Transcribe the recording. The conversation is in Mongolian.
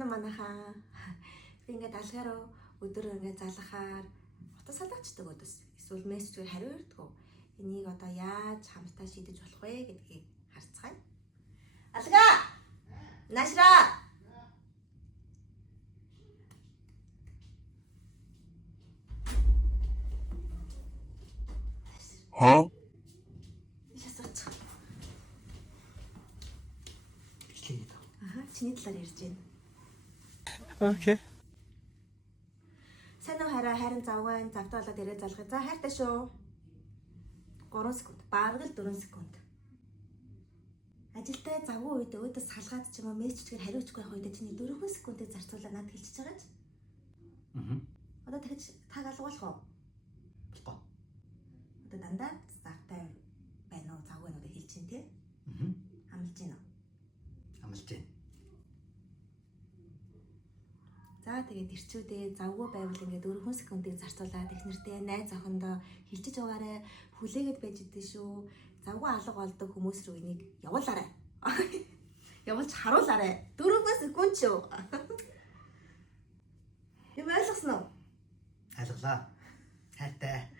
Сайн уу манайхаа. Би ингээд алгаараа өдөр ингээд залгахаар утас салаачдаг өдөөс. Эсвэл мессежээр хариу ирдэг. Энийг одоо яаж хамтдаа шийдэж болох вэ гэдгийг харцгаая. Алга! Нашра! Huh? Чиний талаар ярьж байна. Okay. Сайн уу харин завгаа завтаа болоод ирээ залгая. За хайртай шүү. 3 секунд. Бараг л 4 секунд. Ажилдаа завгүй үед өөдөөс салгаад ч юм уу мессежгээр хариуцгүй байх үед чиний 4 секундыг зарцуулаад надад хэлчихэж байгаа ч. Одоо дахиж таг алгуулах уу? Болохгүй. Одоо дандаа завтай байна уу завгүй нүдэ хэлчихин тий? Амлаж гин үү? Амлаж байна. За тэгээд ирчүүдээ завгүй байвал ингээд 4 секундыг зарцуулаад их нэртэй найз охиндоо хилчиж байгаарэ хүлээгээд байж идэв шүү. Завгүй алга болдог хүмүүс рүү энийг явуулаарай. Явуулж харуулаарай. 4 секунд шүү. Юм ойлгосноо? Алгалаа. Хайртай.